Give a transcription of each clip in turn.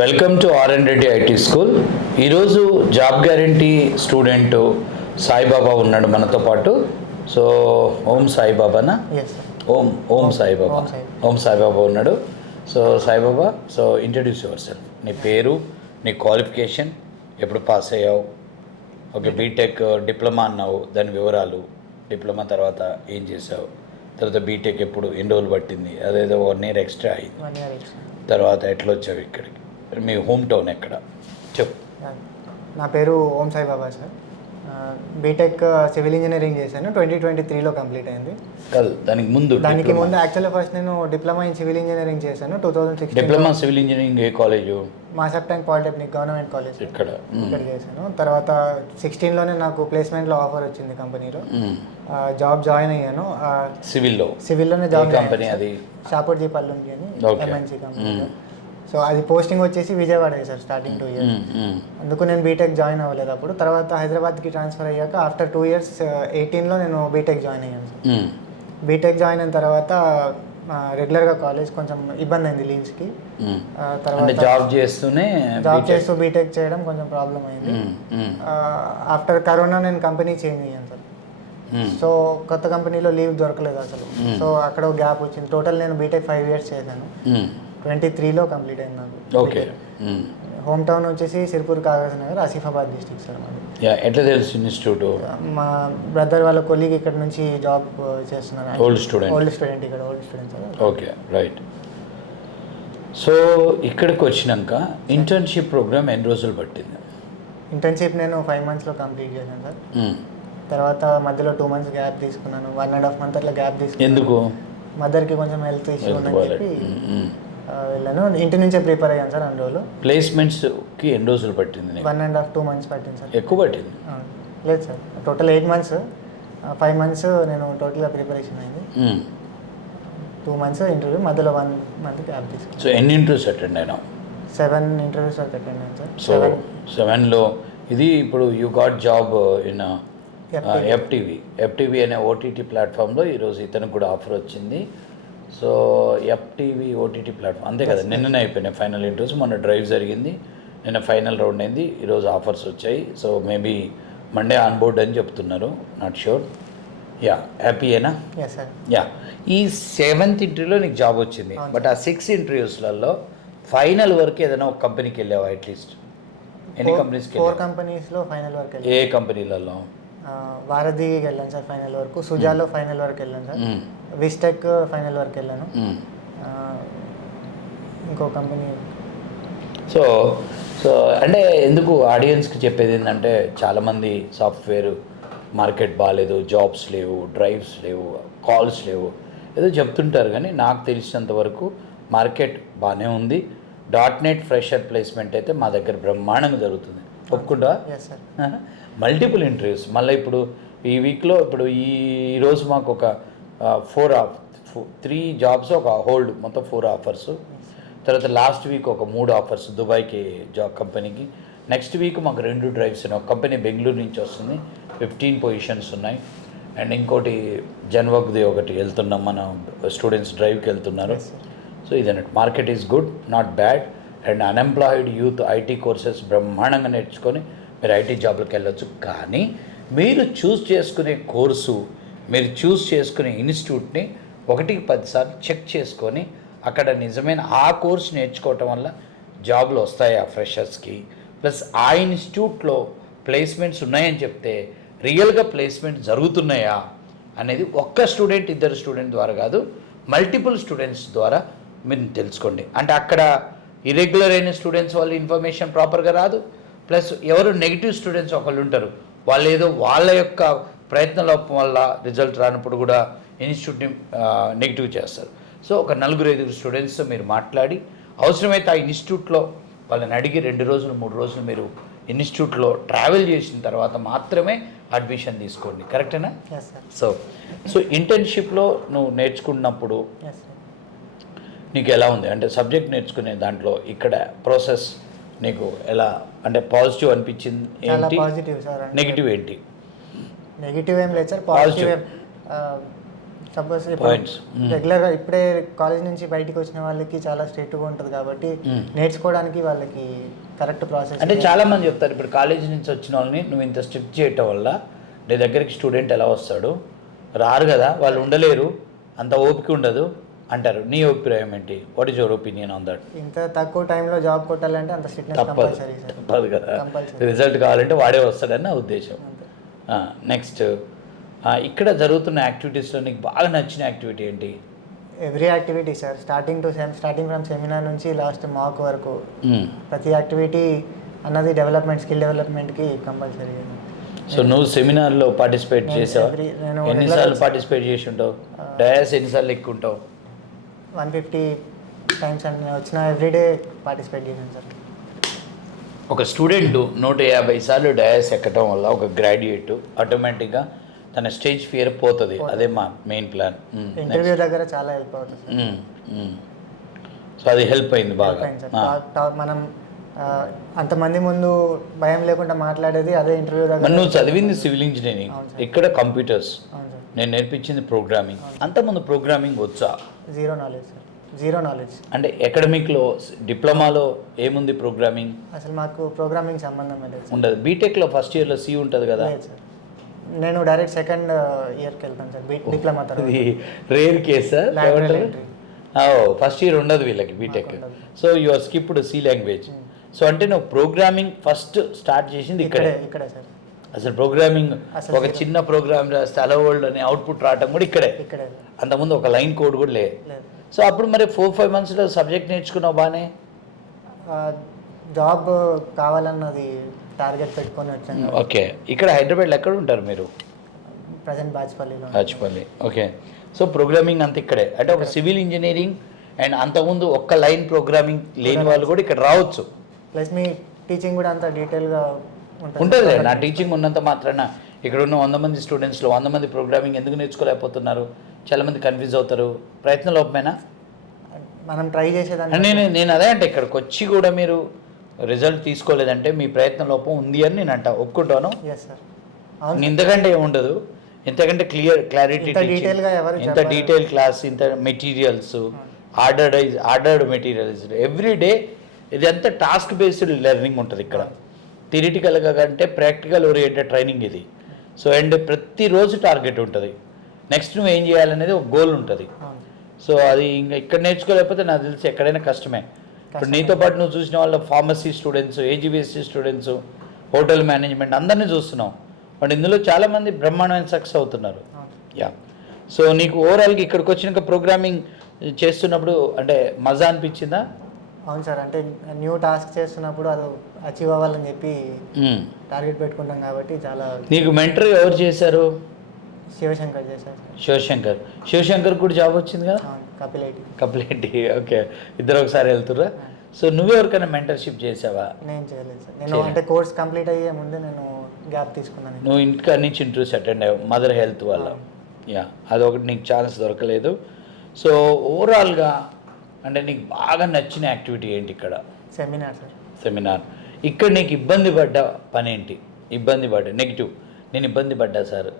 Welcome to RN Reddy IT school. ఈరోజు job guarantee student Saibaba ఉన్నాడు మనతో పాటు. సో ఓం సాయిబాబానా? ఓం సాయిబాబా. ఓం సాయిబాబా ఉన్నాడు. So Saibaba, so introduce your self. నీ పేరు, నీ క్వాలిఫికేషన్, ఎప్పుడు పాస్ అయ్యావు, ఓకే, బీటెక్ డిప్లొమా అన్నావు, దాని వివరాలు, డిప్లొమా తర్వాత ఏం చేసావు, తర్వాత బీటెక్ ఎప్పుడు ఎన్ని రోజులు పట్టింది, అదేదో 1 year ఎక్స్ట్రా అయింది, తర్వాత ఎట్లా వచ్చావు ఇక్కడికి, మీ హోమ్ టౌన్ ఎక్కడ చెప్పు. నా పేరు Om Saibaba sir. BTech civil engineering చేశాను, 2023లో కంప్లీట్ అయింది. కాదు, దానికి ముందు యాక్చువల్గా ఫస్ట్ నేను డిప్లొమా ఇన్ సివిల్ ఇంజనీరింగ్ చేశాను 2016. డిప్లొమా సివిల్ ఇంజనీరింగ్ ఏ college? మాసప్ tank polytechnic government college ఇక్కడ చేశాను. తర్వాత 16లోనే నాకు ప్లేస్మెంట్లో ఆఫర్ వచ్చింది కంపెనీలో, జాబ్ జాయిన్ అయ్యాను. సివిల్లోనే జాబ్ కంపెనీ అది షాపూర్జీ పల్లుంజీ అని ఎంఎన్సీ కంపెనీలో. సో అది పోస్టింగ్ వచ్చేసి విజయవాడ సార్, స్టార్టింగ్ 2 years. అందుకు నేను బీటెక్ జాయిన్ అవ్వలేదు అప్పుడు. తర్వాత హైదరాబాద్కి ట్రాన్స్ఫర్ అయ్యాక ఆఫ్టర్ 2 years 18లో నేను బీటెక్ జాయిన్ అయ్యాను సార్. బీటెక్ జాయిన్ అయిన తర్వాత రెగ్యులర్గా కాలేజ్ కొంచెం ఇబ్బంది అయింది లీవ్స్కి. తర్వాత జాబ్ చేస్తూ బీటెక్ చేయడం కొంచెం ప్రాబ్లం అయింది. ఆఫ్టర్ కరోనా నేను కంపెనీ చేంజ్ అయ్యాను సార్. సో కొత్త కంపెనీలో లీవ్ దొరకలేదు అసలు. సో అక్కడ గ్యాప్ వచ్చింది. టోటల్ నేను బీటెక్ 5 years చేశాను. 23లో కంప్లీట్ అయింది నాకు. ఓకే. హోమ్ టౌన్ వచ్చేసి సిర్పూర్ కాగజ్ నగర్, ఆసిఫాబాద్ డిస్ట్రిక్ట్ సార్ మాది. ఎట్లా తెలుసు ఇన్స్టిట్యూట్? మా బ్రదర్ వాళ్ళ కొలీగ్ ఇక్కడ నుంచి జాబ్ చేస్తున్నారు. ఓల్డ్ స్టూడెంట్ ఇక్కడ old student sir. Okay, right. So ఇక్కడికి వచ్చినాక ఇంటర్న్షిప్ ప్రోగ్రామ్ ఎన్ని రోజులు పట్టింది? ఇంటర్న్షిప్ నేను 5 monthsలో కంప్లీట్ చేశాను సార్. తర్వాత మధ్యలో 2 months గ్యాప్ తీసుకున్నాను. 1.5 month అట్లా గ్యాప్ తీసుకున్నాను. ఎందుకు? మదర్కి కొంచెం హెల్త్ ఇష్యూ ఉందని చెప్పి వెళ్ళాను. ఇంటి నుంచే ప్రిపేర్ అయ్యాను సార్ 2 రోజులు. ప్లేస్మెంట్స్కి ఎన్ని రోజులు పట్టింది? 1.5-2 months పట్టింది సార్. ఎక్కువ పట్టింది? లేదు సార్, టోటల్ 8 months. 5 months నేను టోటల్గా ప్రిపరేషన్ అయింది. 2 months ఇంటర్వ్యూ, మధ్యలో 1 month గ్యాప్ తీసుకున్నాను. సో ఎన్ని ఇంటర్వ్యూస్ అటెండ్ అయినావు? 7 interviews అటెండ్ అయ్యాను సార్. సో 7లో ఇది ఇప్పుడు you got job in FTV అనే ఓటీటీ ప్లాట్ఫామ్లో ఈరోజు ఇతనికి కూడా ఆఫర్ వచ్చింది. సో ఎఫ్టీవీ ఓటీటీ ప్లాట్ఫామ్ అంతే కదా, నిన్ననే అయిపోయినాయి ఫైనల్ ఇంటర్వ్యూస్. మొన్న డ్రైవ్ జరిగింది, నిన్న ఫైనల్ రౌండ్ అయింది, ఈరోజు ఆఫర్స్ వచ్చాయి. So maybe Monday on board అని చెప్తున్నారు, నాట్ షూర్. యా, హ్యాపీయేనా? యా. ఈ 7th ఇంటర్వ్యూలో నీకు జాబ్ వచ్చింది. బట్ ఆ 6 interviewsలలో ఫైనల్ వరకు ఏదైనా ఒక కంపెనీకి వెళ్ళావా? అట్లీస్ట్ ఎన్ని కంపెనీస్కి? 4 companiesలో ఫైనల్ వరకు. ఏ కంపెనీలలో? వారధికి వెళ్ళాను సార్ ఫైనల్ వరకు, సుజాలో ఫైనల్ వరకు వెళ్ళాను సార్, విస్టెక్ ఫైనల్ వరకు వెళ్ళాను, ఇంకో కంపెనీ. సో సో అంటే ఎందుకు ఆడియన్స్కి చెప్పేది ఏంటంటే, చాలామంది సాఫ్ట్వేర్ మార్కెట్ బాగాలేదు, జాబ్స్ లేవు, డ్రైవ్స్ లేవు, కాల్స్ లేవు, ఏదో చెప్తుంటారు. కానీ నాకు తెలిసినంత వరకు మార్కెట్ బాగానే ఉంది. .NET ఫ్రెషర్ ప్లేస్మెంట్ అయితే మా దగ్గర బ్రహ్మాండంగా జరుగుతుంది. ఒప్పుకుంటా? Multiple interviews. మళ్ళీ ఇప్పుడు ఈ వీక్లో ఇప్పుడు ఈరోజు మాకు ఒక 3 jobs ఒక హోల్డ్, మొత్తం 4 offers. తర్వాత లాస్ట్ వీక్ ఒక 3 offers దుబాయ్కి జాబ్ కంపెనీకి. నెక్స్ట్ వీక్ మాకు 2 drives ఉన్నాయి. ఒక కంపెనీ బెంగళూరు నుంచి వస్తుంది, 15 positions ఉన్నాయి. అండ్ ఇంకోటి జన్వర్క్ది ఒకటి వెళ్తున్నాం, మన స్టూడెంట్స్ డ్రైవ్కి వెళ్తున్నారు. సో ఇదన్నట్టు market is good, not bad. And unemployed youth IT courses బ్రహ్మాండంగా నేర్చుకొని మీరు ఐటీ జాబ్లకు వెళ్ళొచ్చు. కానీ మీరు చూస్ చేసుకునే కోర్సు, మీరు చూస్ చేసుకునే ఇన్స్టిట్యూట్ని 1కి 10 సార్లు చెక్ చేసుకొని అక్కడ నిజమైన ఆ కోర్సు నేర్చుకోవటం వల్ల జాబ్లు వస్తాయి ఆ ఫ్రెషర్స్కి. ప్లస్ ఆ ఇన్స్టిట్యూట్లో ప్లేస్మెంట్స్ ఉన్నాయని చెప్తే రియల్గా ప్లేస్మెంట్ జరుగుతున్నాయా అనేది ఒక్క స్టూడెంట్, 2 స్టూడెంట్ ద్వారా కాదు, మల్టిపుల్ స్టూడెంట్స్ ద్వారా మీరు తెలుసుకోండి. అంటే అక్కడ ఇర్రెగ్యులర్ అయిన స్టూడెంట్స్ వాళ్ళు ఇన్ఫర్మేషన్ ప్రాపర్గా రాదు. ప్లస్ ఎవరు నెగిటివ్ స్టూడెంట్స్ ఒకళ్ళు ఉంటారు, వాళ్ళు ఏదో వాళ్ళ యొక్క ప్రయత్న లోపం వల్ల రిజల్ట్ రానప్పుడు కూడా ఇన్స్టిట్యూట్ని నెగిటివ్ చేస్తారు. సో ఒక 4-5 స్టూడెంట్స్తో మీరు మాట్లాడి అవసరమైతే ఆ ఇన్స్టిట్యూట్లో వాళ్ళని అడిగి 2 రోజులు 3 రోజులు మీరు ఇన్స్టిట్యూట్లో ట్రావెల్ చేసిన తర్వాత మాత్రమే అడ్మిషన్ తీసుకోండి. కరెక్టేనా? సో ఇంటర్న్షిప్లో నువ్వు నేర్చుకున్నప్పుడు నీకు ఎలా ఉంది? అంటే సబ్జెక్ట్ నేర్చుకునే దాంట్లో ఇక్కడ ప్రాసెస్ నీకు ఎలా, అంటే పాజిటివ్ అనిపించింది ఏంటి, పాజిటివ్ సార్? నెగిటివ్ ఏంటి? నెగిటివ్ ఏం లేదు సార్, పాజిటివ్. Suppose Points. రెగ్యులర్గా ఇప్పుడే కాలేజ్ నుంచి బయటికి వచ్చిన వాళ్ళకి చాలా స్ట్రిక్ట్గా ఉంటుంది కాబట్టి నేర్చుకోవడానికి వాళ్ళకి కరెక్ట్ ప్రాసెస్. అంటే చాలామంది చెప్తారు ఇప్పుడు కాలేజీ నుంచి వచ్చిన వాళ్ళని నువ్వు ఇంత స్ట్రిక్ట్ చేయటం వల్ల నీ దగ్గరికి స్టూడెంట్ ఎలా వస్తాడు, రారు కదా, వాళ్ళు ఉండలేరు, అంత ఓపిక ఉండదు అంటారు. నీ అభిప్రాయం ఏంటి? What is your opinion on that? ఇంత తక్కువ టైంలో జాబ్ కొట్టాలంటే అంత స్ట్రిక్ట్నెస్ కంపల్సరీ సార్. తప్పదు కదా, కంపల్సరీ. రిజల్ట్ కావాలంటే వాడే వస్తాడని నా ఉద్దేశం. నెక్స్ట్ ఇక్కడ జరుగుతున్న యాక్టివిటీస్లో నీకు బాగా నచ్చిన యాక్టివిటీ ఏంటి? Every activity sir, starting from seminar నుంచి లాస్ట్ మాక్ వరకు ప్రతి యాక్టివిటీ అన్నది డెవలప్మెంట్, స్కిల్ డెవలప్మెంట్కి కంపల్సరీ. సో నువ్వు సెమినార్లో పార్టిసిపేట్ చేసావా? నేను ఎన్నిసార్లు పార్టిసిపేట్ చేసి ఉంటావు? డయాస్ ఎన్నిసార్లు ఎక్కుంటావు? 150 టైమ్స్ అంటే నేను వచ్చిన ఎవ్రీడే పార్టిసిపేట్ చేశాను సార్. ఒక స్టూడెంట్ 150 సార్లు డయాస్ ఎక్కడం వల్ల ఒక గ్రాడ్యుయేట్ ఆటోమేటిక్గా తన స్టేజ్ ఫియర్ పోతుంది. అదే మా మెయిన్ ప్లాన్. ఇంటర్వ్యూ దగ్గర చాలా హెల్ప్ అవుతుంది సార్. సో అది హెల్ప్ అయింది బాగా. మనం అంతమంది ముందు భయం లేకుండా మాట్లాడేది అదే ఇంటర్వ్యూ దగ్గర. నువ్వు చదివింది సివిల్ ఇంజనీరింగ్, ఇక్కడ కంప్యూటర్స్, అవును సార్. నేను నేర్పించింది ప్రోగ్రామింగ్. అంతకుముందు ప్రోగ్రామింగ్ వచ్చా? Zero knowledge sir, zero knowledge. అంటే అకాడమిక్లో డిప్లొమాలో ఏముంది ప్రోగ్రామింగ్? అసలు మాకు ప్రోగ్రామింగ్ సంబంధం లేదు సార్. ఉండదు. బీటెక్లో ఫస్ట్ ఇయర్లో సి ఉంటుంది కదా? లేదు సార్, నేను డైరెక్ట్ సెకండ్ ఇయర్కి వెళ్తాను సార్ డిప్లొమా తర్వాత. ఇది rare case sir. First year ఉండదు వీళ్ళకి BTech. So you are skipped C language. So అంటే నువ్వు ప్రోగ్రామింగ్ ఫస్ట్ స్టార్ట్ చేసింది ఇక్కడే సార్. అసలు ప్రోగ్రామింగ్ ఒక చిన్న ప్రోగ్రామ్ రాస్తే హలో వరల్డ్ అనే అవుట్పుట్ రావటం కూడా ఇక్కడే. అంతకుముందు ఒక లైన్ కోడ్ కూడా లేదు. సో అప్పుడు మరి 4-5 మంత్స్లో సబ్జెక్ట్ నేర్చుకున్నావు బాగానే. జాబ్ కావాలన్నది టార్గెట్ పెట్టుకొని వచ్చాను. ఓకే. ఇక్కడ హైదరాబాద్లో ఎక్కడ ఉంటారు మీరు? ప్రజెంట్ బాచ్పల్లిలో. బాచ్పల్లి. ఓకే. సో ప్రోగ్రామింగ్ అంత ఇక్కడే. అంటే ఒక సివిల్ ఇంజనీరింగ్ అండ్ అంతకుముందు ఒక్క లైన్ ప్రోగ్రామింగ్ లేని వాళ్ళు కూడా ఇక్కడ రావచ్చు. ప్లస్ మీ టీచింగ్ కూడా అంత డీటెయిల్గా ఉంటుంది. నా టీచింగ్ ఉన్నంత మాత్రాన ఇక్కడ ఉన్న 100 మంది స్టూడెంట్స్లో 100 మంది ప్రోగ్రామింగ్ ఎందుకు నేర్చుకోలేకపోతున్నారు? చాలామంది కన్ఫ్యూజ్ అవుతారు. ప్రయత్న లోపమేనా? మనం ట్రై చేసేదాన్ని. నేను అదే అంటే ఇక్కడికి వచ్చి కూడా మీరు రిజల్ట్ తీసుకోలేదంటే మీ ప్రయత్న లోపం ఉంది అని నేను అంటా. ఒప్పుకుంటాను. ఇంతకంటే ఏముండదు, ఇంతకంటే క్లారిటీ, ఇంత డీటెయిల్ క్లాస్, ఇంత materials, ordered materials every day. ఇది అంతా టాస్క్ బేస్డ్ లెర్నింగ్ ఉంటుంది ఇక్కడ. థియరిటికల్గా కంటే ప్రాక్టికల్ ఓరియంటెడ్ ట్రైనింగ్ ఇది. సో అండ్ ప్రతిరోజు టార్గెట్ ఉంటుంది. నెక్స్ట్ నువ్వు ఏం చేయాలనేది ఒక గోల్ ఉంటుంది. సో అది ఇంకా ఇక్కడ నేర్చుకోలేకపోతే నాకు తెలిసి ఎక్కడైనా కష్టమే. ఇప్పుడు నీతో పాటు నువ్వు చూసిన వాళ్ళ pharmacy students, AG BSc students, hotel management అందరినీ చూస్తున్నావు. బట్ ఇందులో చాలామంది బ్రహ్మాండమైన సక్సెస్ అవుతున్నారు. యా. సో నీకు ఓవరాల్గా ఇక్కడికి వచ్చినాక ప్రోగ్రామింగ్ చేస్తున్నప్పుడు అంటే మజా అనిపించిందా? అవును సార్, అంటే న్యూ టాస్క్ చేస్తున్నప్పుడు అది అచీవ్ అవ్వాలని చెప్పి టార్గెట్ పెట్టుకుంటాం కాబట్టి చాలా. నీకు మెంటర్ ఎవరు చేశారు? శివశంకర్ చేశారు. శివశంకర్ కూడా జాబ్ వచ్చింది కదా? కపిలేటి. ఓకే. ఇద్దరు ఒకసారి వెళ్తుర్రా? సో నువ్వెవరికైనా మెంటర్షిప్ చేసావా? నేను చేయలేదు సార్. నేను అంటే కోర్స్ కంప్లీట్ అయ్యే ముందే నేను గ్యాప్ తీసుకున్నాను. నువ్వు ఇంటికాడ నుంచి ఇంటర్వ్యూస్ అటెండ్ అయ్యావు మదర్ హెల్త్ వల్ల. యా, అదొకటి నీకు ఛాన్స్ దొరకలేదు. సో ఓవరాల్గా అంటే నీకు బాగా నచ్చిన యాక్టివిటీ ఏంటి ఇక్కడ? Seminar sir. సెమినార్. ఇక్కడ నీకు ఇబ్బంది పడ్డ పని ఏంటి? నెగిటివ్, నేను ఇబ్బంది పడ్డా సార్.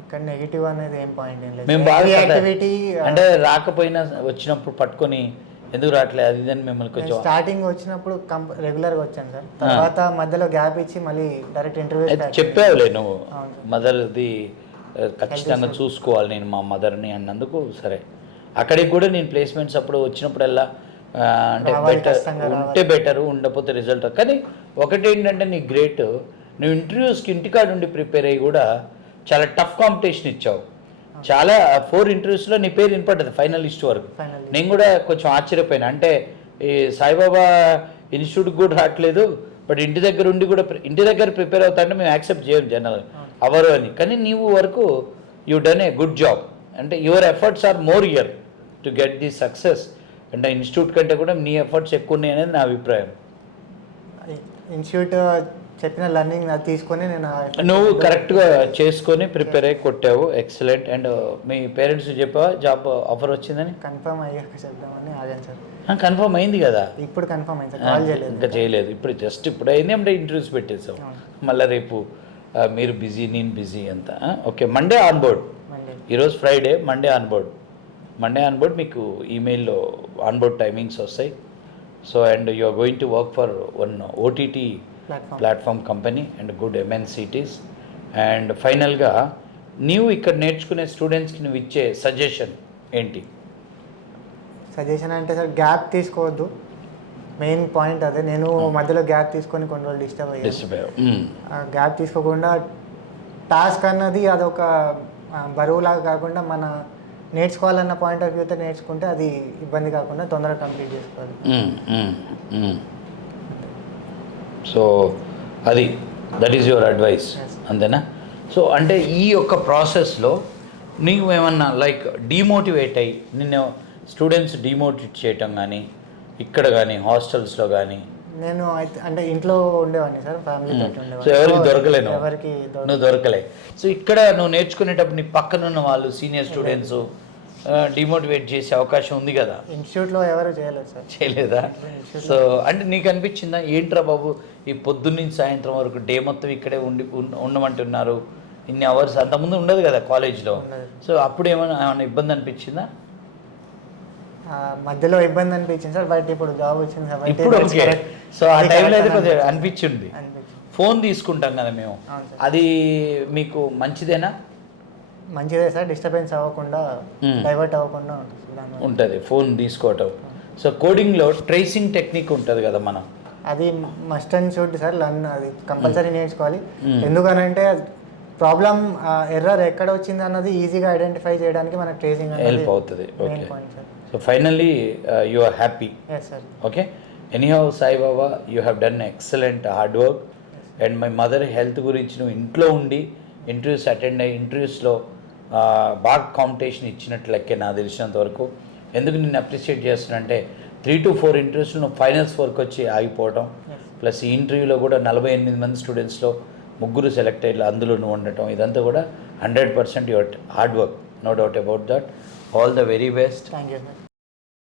ఇక్కడ నెగిటివ్ అనేది ఏం పాయింట్ ఏం లేదు. మేము బాగా యాక్టివిటీ అంటే రాకపోయినా వచ్చినప్పుడు పట్టుకొని ఎందుకు రావట్లేదు అది ఇదని మిమ్మల్ని కొంచెం. స్టార్టింగ్ వచ్చినప్పుడు రెగ్యులర్గా వచ్చాను సార్. తర్వాత మధ్యలో గ్యాప్ ఇచ్చి మళ్ళీ డైరెక్ట్ ఇంటర్వ్యూ చెప్పావులే నువ్వు. మదర్ది ఖచ్చితంగా చూసుకోవాలి నేను మా మదర్ని అన్నందుకు. సరే, అక్కడికి కూడా నేను ప్లేస్మెంట్స్ అప్పుడు వచ్చినప్పుడల్లా అంటే బెటర్ ఉంటే బెటరు, ఉండకపోతే రిజల్ట్. కానీ ఒకటి ఏంటంటే నీ గ్రేట్, నువ్వు ఇంటర్వ్యూస్కి ఇంటికాడ ఉండి ప్రిపేర్ అయ్యి కూడా చాలా టఫ్ కాంపిటీషన్ ఇచ్చావు. చాలా 4 ఇంటర్వ్యూస్లో నీ పేరు వినపడ్డది ఫైనలిస్ట్ వరకు. నేను కూడా కొంచెం ఆశ్చర్యపోయినా. అంటే ఈ సాయిబాబా ఇన్స్టిట్యూట్కి కూడా రావట్లేదు, బట్ ఇంటి దగ్గర ప్రిపేర్ అవుతా అంటే మేము యాక్సెప్ట్ చేయం జనరల్ అవరు అని. కానీ నీవు వరకు you done a good job. అంటే your efforts are more year to get the success. అంటే ఇన్స్టిట్యూట్ కంటే కూడా నీ ఎఫర్ట్స్ ఎక్కువ ఉన్నాయి అనేది నా అభిప్రాయం. ఇన్స్టిట్యూట్ చెప్పిన లర్నింగ్ అది తీసుకొని నువ్వు కరెక్ట్గా చేసుకొని ప్రిపేర్ అయ్యి కొట్టావు. ఎక్సలెంట్. అండ్ మీ పేరెంట్స్ చెప్పావా జాబ్ ఆఫర్ వచ్చిందని? కన్ఫర్మ్ అయ్యాక చెప్దామని ఆగాను సార్. కన్ఫర్మ్ అయింది కదా? ఇప్పుడు కన్ఫర్మ్ అయింది సార్. కాల్ చేయలేదు ఇంకా చేయలేదు. ఇప్పుడు అయింది అంటే ఇంటర్వ్యూస్ పెట్టేసావు. మళ్ళీ రేపు మీరు బిజీ, నేను బిజీ అంతా. ఓకే. Monday on board. ఈరోజు ఫ్రైడే, మండే ఆన్బోర్డ్ మీకు ఈమెయిల్లో ఆన్బోర్డ్ టైమింగ్స్ వస్తాయి. So and you are going to work for one OTT platform company and good MNCTs. And ఫైనల్గా నీవు ఇక్కడ నేర్చుకునే స్టూడెంట్స్కి నువ్వు ఇచ్చే సజెషన్ ఏంటి? సజెషన్ అంటే సార్ గ్యాప్ తీసుకోవద్దు, మెయిన్ పాయింట్ అదే. నేను మధ్యలో గ్యాప్ తీసుకొని కొన్ని రోజులు డిస్టర్బ్ అయ్యాను. ఆ గ్యాప్ తీసుకోకుండా టాస్క్ అన్నది అదొక బరువులాగా కాకుండా మన నేర్చుకోవాలన్న పాయింట్ ఆఫ్ వ్యూతో నేర్చుకుంటే అది ఇబ్బంది కాకుండా తొందరగా కంప్లీట్ చేసుకోవాలి. సో అది దట్ ఈస్ యువర్ అడ్వైస్, అంతేనా? సో అంటే ఈ యొక్క ప్రాసెస్లో నీకు ఏమన్నా లైక్ డీమోటివేట్ అయ్యి నిన్ను స్టూడెంట్స్ డీమోటివేట్ చేయటం కానీ ఇక్కడ కానీ హాస్టల్స్లో కానీ? నేను అయితే అంటే ఇంట్లో ఉండేవాడిని సార్, ఫ్యామిలీతో ఉండేవాడిని. సో ఎవరికి దొరకలేను, ఎవరికి నువ్వు దొరకలే. సో ఇక్కడ నువ్వు నేర్చుకునేటప్పుడు నీ పక్కనున్న వాళ్ళు సీనియర్ స్టూడెంట్స్ డిమోటివేట్ చేసే అవకాశం ఉంది కదా? ఇన్స్టిట్యూట్లో ఎవరు చేయలేదు సార్. చేయలేదా? సో అంటే నీకు అనిపించిందా ఏంట్రా బాబు ఈ పొద్దున్నీ సాయంత్రం వరకు డే మొత్తం ఇక్కడే ఉండమంటున్నారు, ఇన్ని అవర్స్? అంతకుముందు ఉండదు కదా కాలేజ్లో. సో అప్పుడు ఏమైనా ఇబ్బంది అనిపించిందా? మధ్యలో ఇబ్బంది అనిపించింది సార్, బట్ ఇప్పుడు జాబ్ వచ్చింది కాబట్టి ఇప్పుడు ఓకే. సో ఆ టైంలో అయితే కొద్దిగా అనిపించింది. ఫోన్ తీసుకుంటాం కదా మేము, అది మీకు మంచిదేనా? మంచిదే సార్, డిస్టర్బెన్స్ అవ్వకుండా, డైవర్ట్ అవ్వకుండా ఉంటుంది ఫోన్ తీసుకోవటం. సో కోడింగ్లో ట్రేసింగ్ టెక్నిక్ ఉంటుంది కదా మనం, అది must and should sir, learn అది కంపల్సరీ నేర్చుకోవాలి. ఎందుకనంటే ప్రాబ్లం ఎర్రర్ ఎక్కడ వచ్చింది అన్నది ఈజీగా ఐడెంటిఫై చేయడానికి మనకు ట్రేసింగ్ హెల్ప్ అవుతుంది. Okay. So finally you are happy? Yes sir. Okay. Anyhow Sai Baba, you have done excellent hard work. And my mother health గురించి నువ్వు ఇంట్లో ఉండి ఇంటర్వ్యూస్ అటెండ్ అయ్యి ఇంటర్వ్యూస్లో బాగా కాంపిటీషన్ ఇచ్చినట్టు లెక్కే నాకు తెలిసినంత వరకు. ఎందుకు నిన్ను అప్రిషియేట్ చేస్తున్నంటే 3 to 4 ఇంటర్వ్యూస్లో నువ్వు ఫైనల్స్ వరకు వచ్చి ఆగిపోవటం, ప్లస్ ఈ ఇంటర్వ్యూలో కూడా 48 మంది స్టూడెంట్స్లో 3 సెలెక్ట్ అయ్యి అందులో నువ్వు ఉండటం, ఇదంతా కూడా 100% your hard work, no doubt about that. All the very best. Thank you sir.